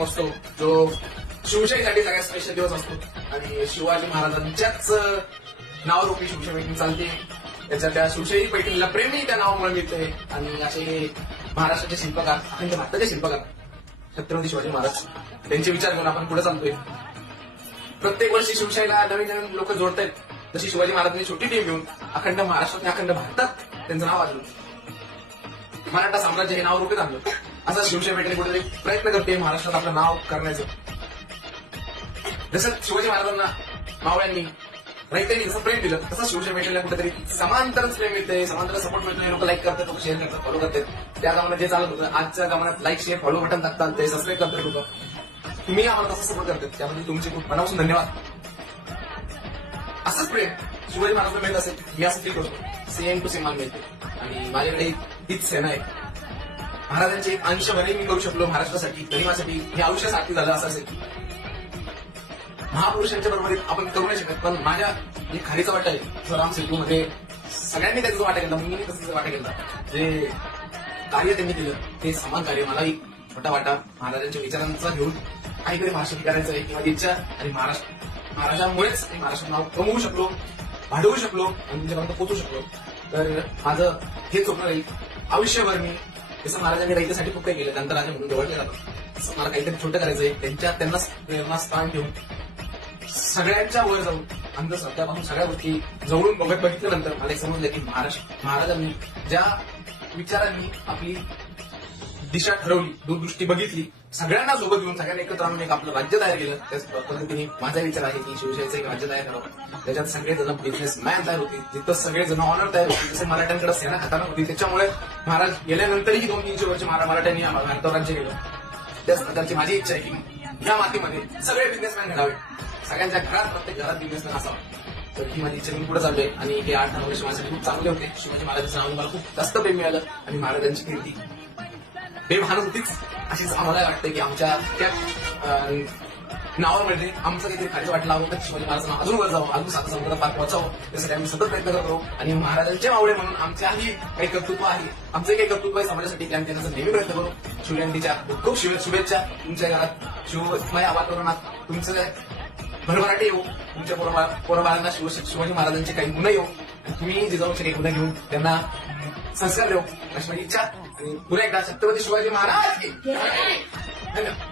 जन्मोत्सव जो शिवशाहीसाठी सगळ्यात स्पेशल दिवस असतो आणि शिवाजी महाराजांच्याच नावारूपी शिवशाही पैठणी चालते. त्याच्या त्या शिवशाही पैठणीला प्रेमही त्या नावामुळे मिळते आणि असे महाराष्ट्राचे शिल्पकार, अखंड भारताचे शिल्पकार छत्रपती शिवाजी महाराज त्यांचे विचार घेऊन आपण पुढे चालतोय. प्रत्येक वर्षी शिवशाहीला नवीन नवीन लोक जोडतायत. जशी शिवाजी महाराजांनी छोटी टीम घेऊन अखंड महाराष्ट्रात आणि अखंड भारतात त्यांचं नाव वाजलं, मराठा साम्राज्य हे नाव रूपे आणलं. असं शिवशाही पैठणी कुठेतरी प्रयत्न करते महाराष्ट्रात आपलं नाव करण्याचं. जसं शिवाजी महाराजांना मावळ्यांनी रयतेंनी जसं प्रेम दिलं तसं शिवशाही पैठणीला कुठेतरी समांतरच प्रेम मिळते, समांतर सपोर्ट मिळते. लोक लाईक करतात, लोक शेअर करतात, फॉलो करतात. त्या जमान्यात जे चालत होतं आजच्या जमान्यात लाईक शेअर फॉलो बटन टाकतात, ते सबस्क्राईब करतात लोक. तुम्ही आम्हाला तसं सपोर्ट करतात, त्यामध्ये तुमचे खूप मनापासून धन्यवाद. असंच प्रेम शिवाजी महाराजांना मिळत असेल मी असं फील करतो. सेम टू सेम मला मिळते आणि माझ्याकडे हीच सेना आहे. महाराजांचे एक अंश भरही मी करू शकलो महाराष्ट्रासाठी, गरिबासाठी, हे आयुष्य सारखी झालं असं असेल. महापुरुषांच्या बरोबरीत आपण करू नाही शकत, पण माझ्या जे खालीचा वाटा आहे राम सेतू मध्ये सगळ्यांनी त्याचा वाटा केला, मी तसं वाटा केला. जे कार्य त्यांनी केलं ते समान कार्य मलाही छोटा वाटा महाराजांच्या विचारांचा घेऊन काहीतरी महाराष्ट्रात करायचं आहे किंवा इच्छा. आणि महाराजांमुळेच महाराष्ट्रात नाव कमवू शकलो, वाढवू शकलो आणि तुमच्यापर्यंत पोहोचू शकलो. तर माझं हे स्वप्न राहील आयुष्यभर. मी जसं महाराजांनी रयतेसाठी खूप काही केलं, त्यांचा राजा म्हणून जवळ जातो, तसं मला काहीतरी छोटं करायचंय. त्यांना प्रेरणास्थान ठेवून सगळ्यांच्या वर जाऊन अंधश्रद्धापासून सगळ्या गोष्टी जवळून बघितल्यानंतर मला एक समजलं की महाराजांनी ज्या विचारांनी आपली दिशा ठरवली, दूरदृष्टी बघितली, सगळ्यांना सोबत घेऊन सगळ्यांना एकत्र आणून एक आपलं राज्य तयार केलं. त्याच पद्धतीने माझा विचार आहे की शिवशाहीचं एक राज्य तयार करावं. त्याच्यात सगळेजण बिझनेसमॅन तयार होते, जिथं सगळेजण ऑनर तयार होते, जसं मराठ्यांकडे सेना खाताना होती. त्याच्यामुळे महाराज गेल्यानंतरही 200-300 वर्ष मराठ्यांनी भारतावर राज्य केलं. त्याच प्रकारची माझी इच्छा आहे की या मातीमध्ये सगळे बिझनेसमॅन घडावे, सगळ्यांच्या घरात प्रत्येक घरात बिझनेसमॅन असावा. तर ही माझी इच्छा मी पुढे चाललोय आणि हे 8-9 वर्ष माझ्यासाठी खूप चांगले होते. शिवाजी महाराजांचं नाव मला खूप जास्त प्रेम मिळालं आणि महाराजांची कीर्ती बेभान होतीच. अशीच आम्हाला वाटतं की आमच्या त्या नावामध्ये आमचं काहीतरी खाली वाटलं हवं तर शिवाजी महाराजांना अजून वर जावं, अजून समुद्रात पार पोहोचावं, यासाठी आम्ही सतत प्रयत्न करतो. आणि महाराजांचे मावळे म्हणून आमच्याही काही कर्तृत्व आहे, आमचंही काही कर्तृत्व आहे समाजासाठी, आणि त्यांचा नेहमी प्रयत्न करू. शिवजयंतीच्या खूप शुभेच्छा. तुमच्या घरात शिवमय वातावरणात तुमचं भरभराटे येऊ, तुमच्या पोराबाळांना शिवाजी महाराजांचे काही गुन्हे येऊ, तुम्ही जिजाऊचे काही गुन्हे घेऊन त्यांना संस्कार देऊ अशी माझी इच्छा. आणि पुन्हा एकदा छत्रपती शिवाजी महाराज धन्यवाद.